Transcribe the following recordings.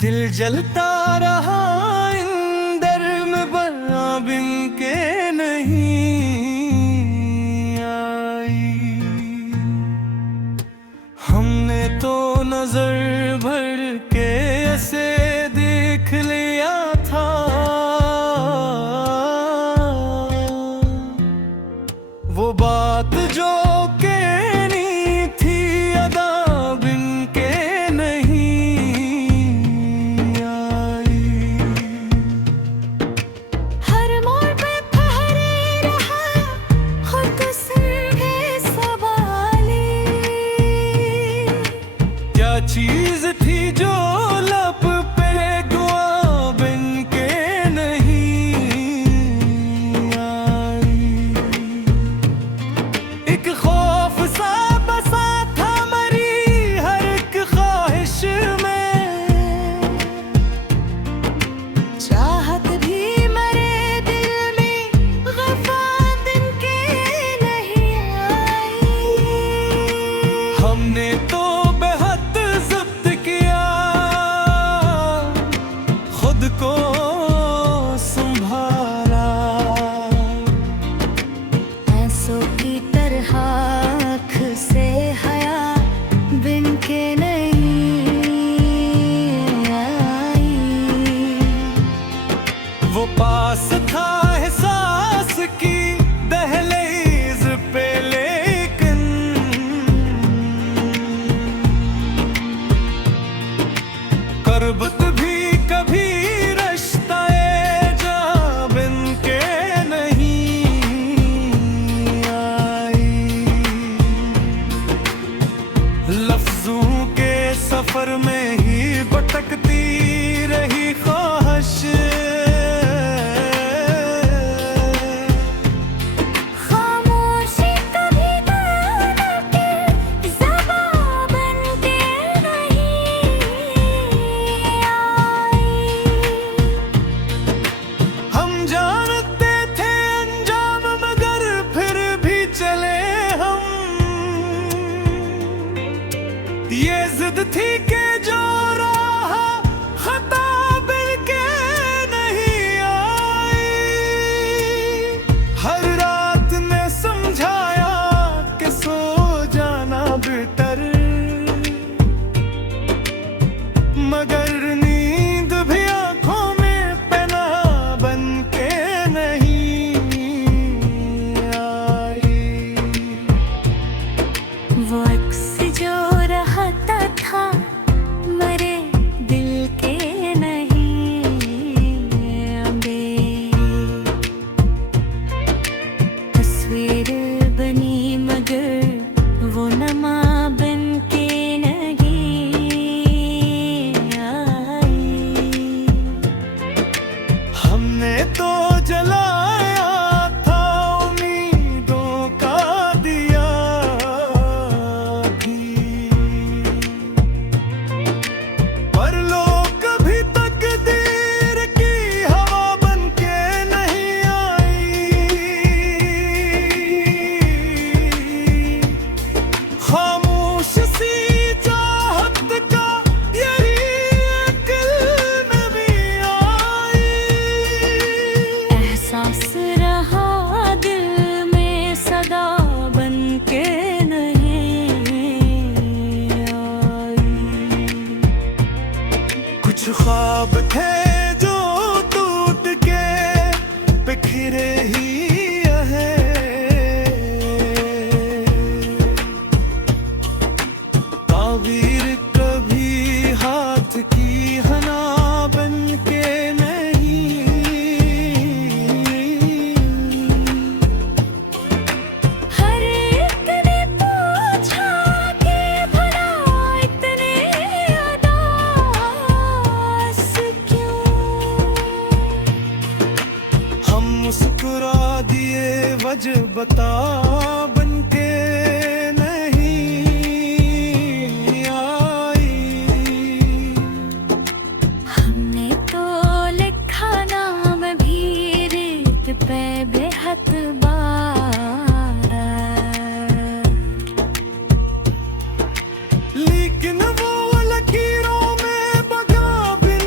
दिल जलता रहा इंदर में बना बिन के नहीं आई। हमने तो नजर भर के ऐसे देख लिया था, वो बात जो कहनी थी अदा बिन के नहीं आई। हर मोड़ पे ठहरे रहा खुद संगे सवाले। क्या चीज थी जो लब पे दुआ बिन के नहीं आई। एक खौफ सा बसा था मरी हर एक ख्वाहिश में, चाहत भी मरे दिल में वफा दिन के नहीं आई। हमने तो बेहद ज़ब्त किया खुद को संभाला। ऐसों की तरह आँख से हया बिन के नहीं आई। वो पास था एहसास की दहलीज पे, लेकिन करबत भी कभी रिश्ता जा बिन के नहीं आई। लफ्जों के सफर में ही भटकती रही ख्वाहिश। खामोशी कभी गाना के ज़बां बन के नहीं आई। हम जानते थे अंजाम मगर फिर भी चले हम। ये जिद थी कि जो राह खता बिन के नहीं आई। हर रात ने समझाया कि सो जाना बेहतर, मगर नींद भी आंखों में पना बन के नहीं आई। वो अक्स जो रहता था मरे दिल के नहीं अबे। तस्वीर बनी मगर वो नमा बन के नहीं आई। हमने तो जलाया था उम्मीदों का दिया भी, पर लोग कभी तकदीर की हवा बन के नहीं आई। खामोश सी चाहत का यही अक्ल में भी आई। एहसास रहा दिल में सदा बन के नहीं आई। कुछ ख्वाब थे जो टूट के बिखरे ही हैं। ताबीर कभी हाथ की हना बन के नहीं। हर एक ने पूछा कि भला इतने उदास क्यों। हम मुस्कुरा दिए वजह बता बन के नहीं आई। हमने तो लिखा नाम भी रेत पे बेहद बार। लेकिन वो लकीरों में बगा भी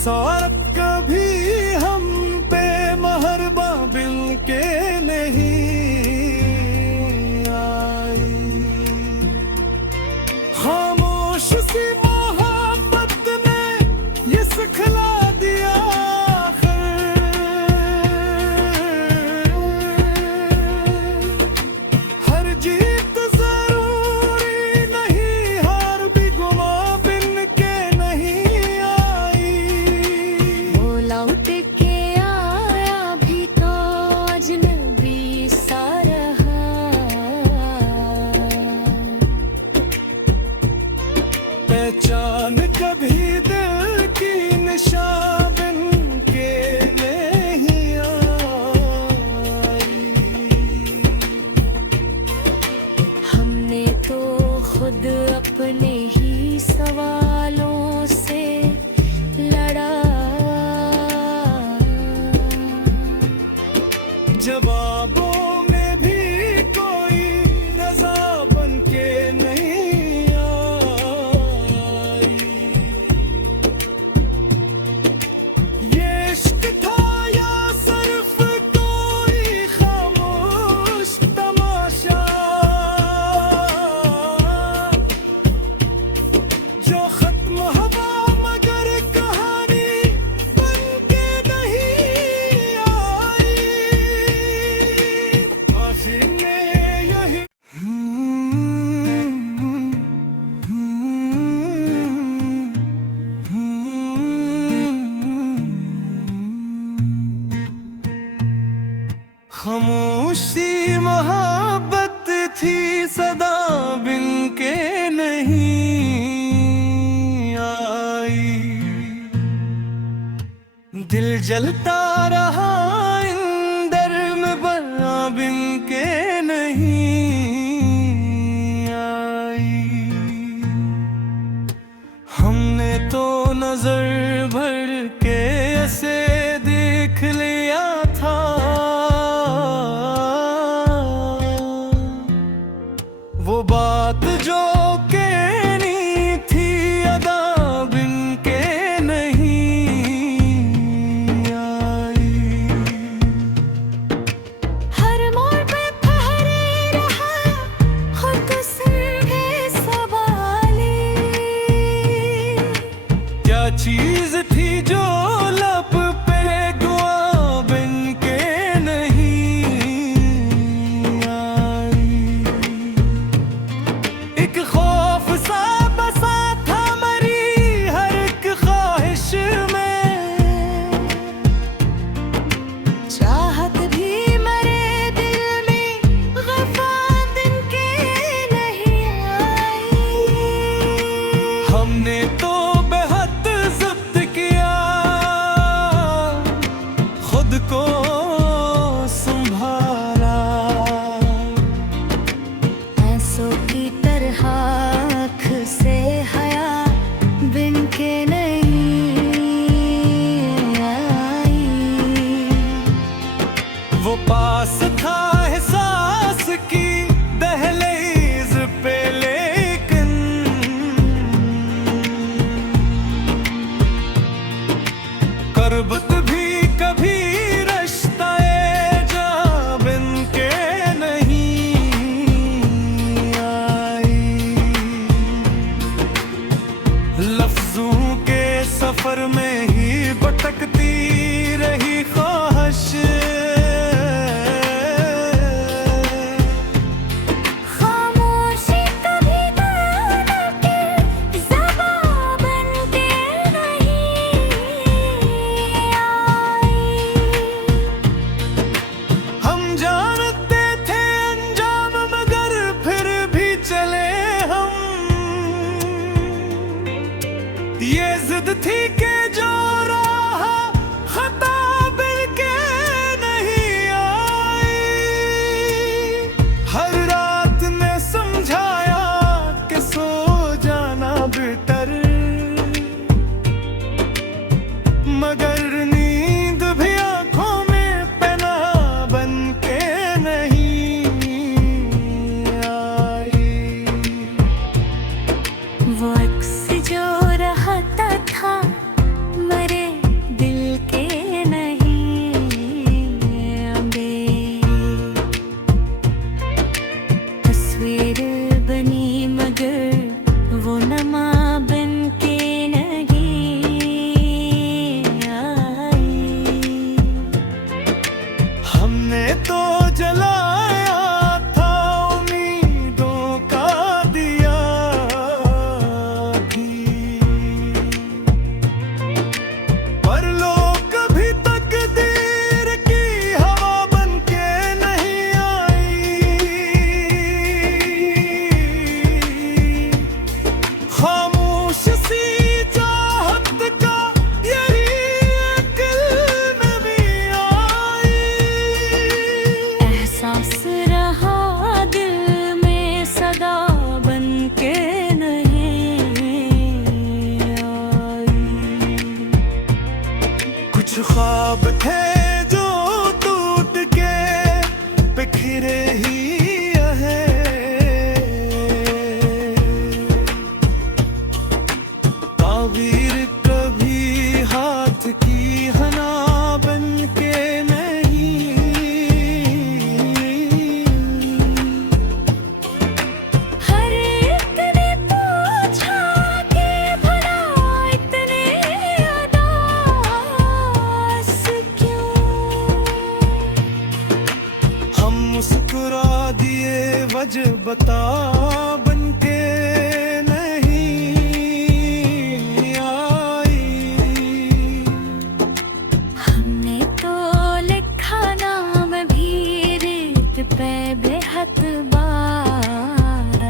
सौरत कभी हम पे महरबा बिन के नहीं आई। खामोश सी मोहब्बत ने ये सिखला दिया हर जीत जरूरी नहीं, हार भी गुमा बिन के नहीं आई। वो लौट के आया भी तो अजनबी सा रहा। पहचान कभी दिल की निशान बिन के नहीं आई। हमने तो खुद अपने ही सवालों से लड़ा। जवाबों में भी कोई रजा बन के नहीं आई। ये इश्क था या सिर्फ कोई खामोश तमाशा जो खत्म हुआ मगर कहानी बन के नहीं आई। आखिर में यही खामोशी मोहब्बत थी सदा बिन के नहीं आई। दिल जलता रहा इंदर में बना बिन के नहीं आई। हमने तो नजर भर के ऐसे देख लिया था वो बात जो कहनी थी अदा बिन के नहीं आई। हर मोड़ पे ठहरे रहा खुद से सवाले। क्या चीज थी जो लब पे दुआ बिन के नहीं आई। एक बता बनके नहीं आई। हमने तो लिखा नाम भी रेत पे बेहद बार,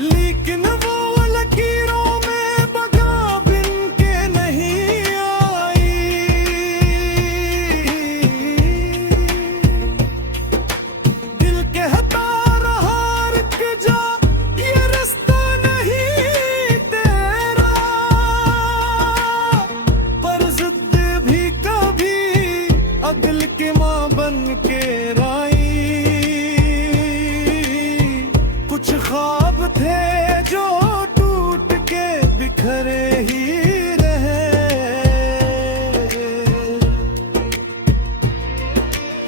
लेकिन वो लकीरों में बगा बिन के नहीं आई। दिल कहता रहा रुक जा, ये रास्ता नहीं तेरा, पर जिद भी कभी अगल के माँ बन के राई। कुछ ख्वाब थे जो टूट के बिखरे ही रहे,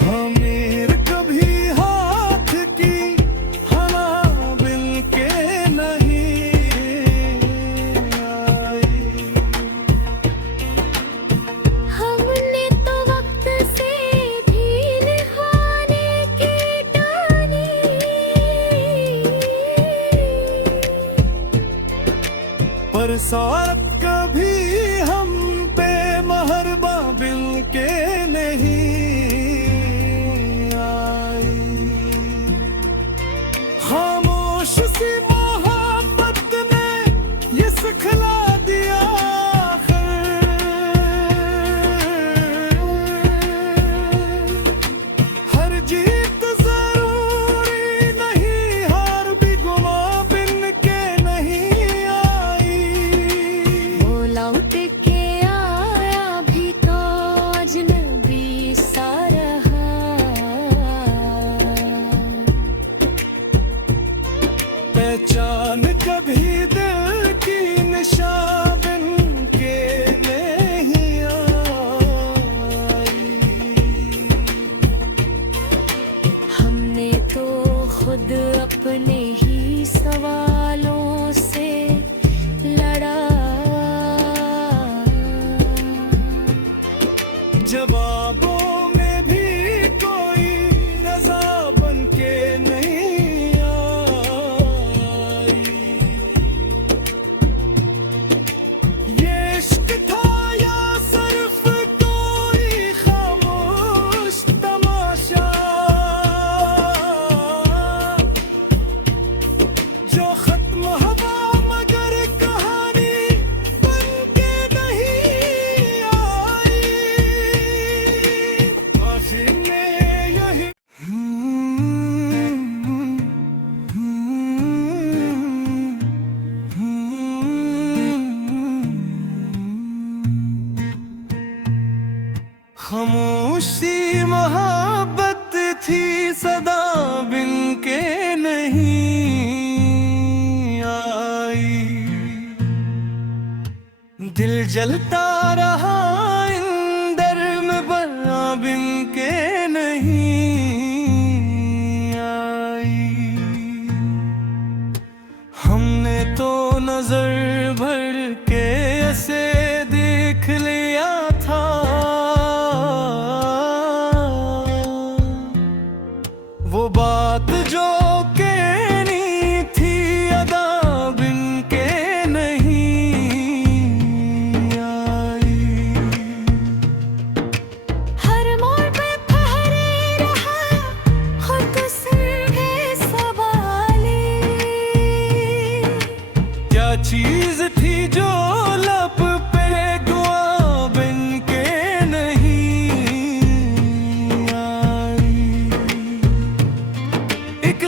हमीर कभी हाथ की हना बिन के नहीं आई। हमने तो वक्त से भी निभाने की ठानी, पर सारत कभी हम पे महरबा बिन के नहीं आई। खामोश सी मोहब्बत ने ये सिखला दिया हर जीत जरूरी नहीं, हार भी गुमा बिन के नहीं आई। वो लौट के आया भी तो अजनबी सा रहा, पहचान कभी दिल की निशान बिन के नहीं आई। हमने तो खुद अपने ही सवालों से लड़ा, जवाबों में भी कोई रजा बन के नहीं आई। ये इश्क था या सिर्फ कोई खामोश तमाशा, जो खत्म हुआ मगर कहानी बन के नहीं आई। माजी ने यही खामोशी मोहब्बत थी सदा बिन के नहीं आई। दिल जलता रहा इंदर में बना बिन के नहीं आई। हमने तो नजर भर के ऐसे देख लिया था, वो बात जो कहनी थी अदा बिन के नहीं आई। हर मोड़ पे ठहरे रहा खुद से सवाले, क्या चीज थी जो लब पे दुआ बिन के नहीं आई। एक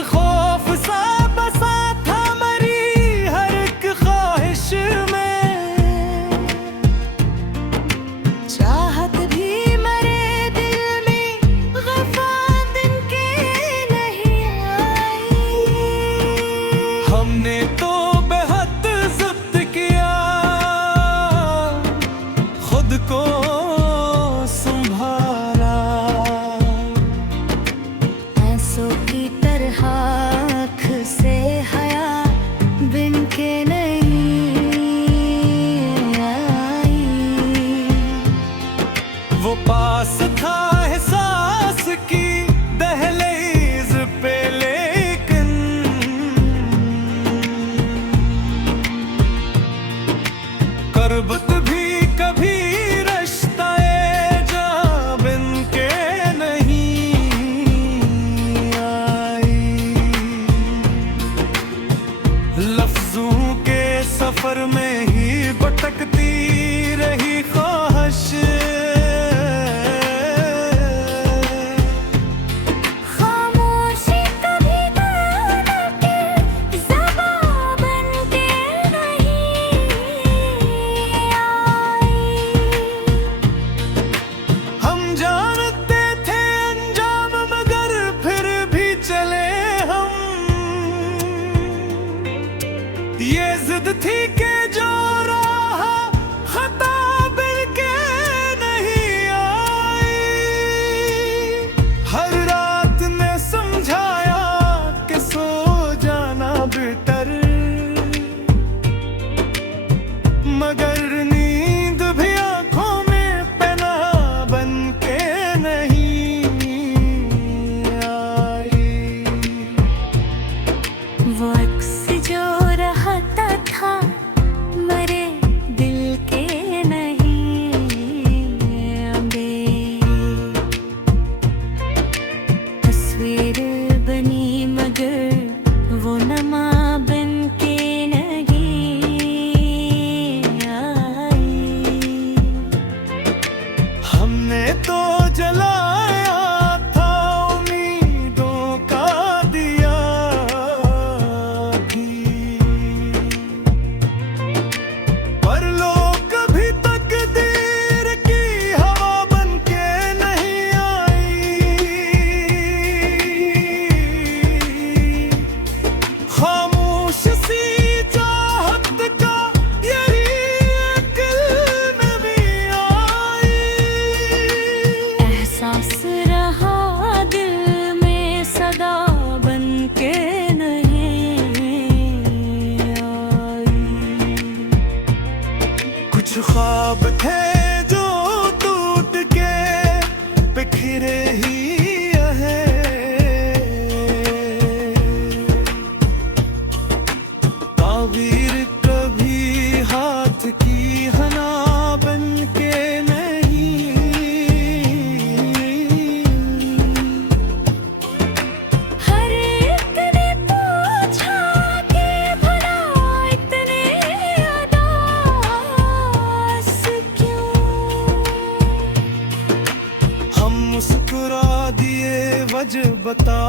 अलबता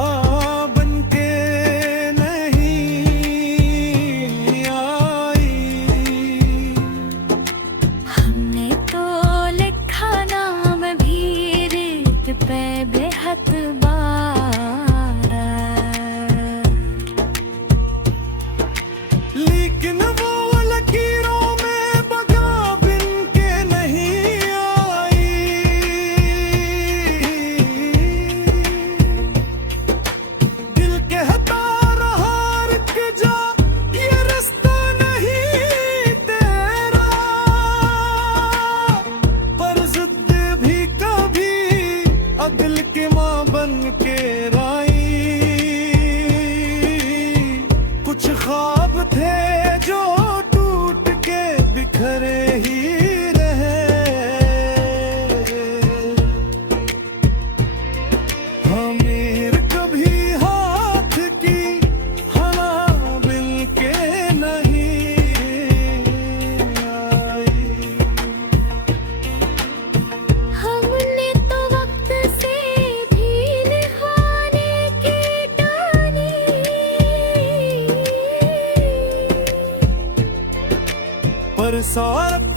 बनके नहीं आई। हमने तो लिखा नाम भी रेत पे बेहद बार, लेकिन वो लकीरों में बगा बिन के नहीं आई। दिल कहता रहा रुक जा, ये रास्ता नहीं तेरा, पर जिद भी कभी अदल की माँ बन के राई। कुछ ख्वाब थे जो टूट के बिखरे ही रहे, हमीर कभी हाथ की हना बिल के नहीं आई। हमने तो वक्त से भी निभाने की ठानी, पर सारत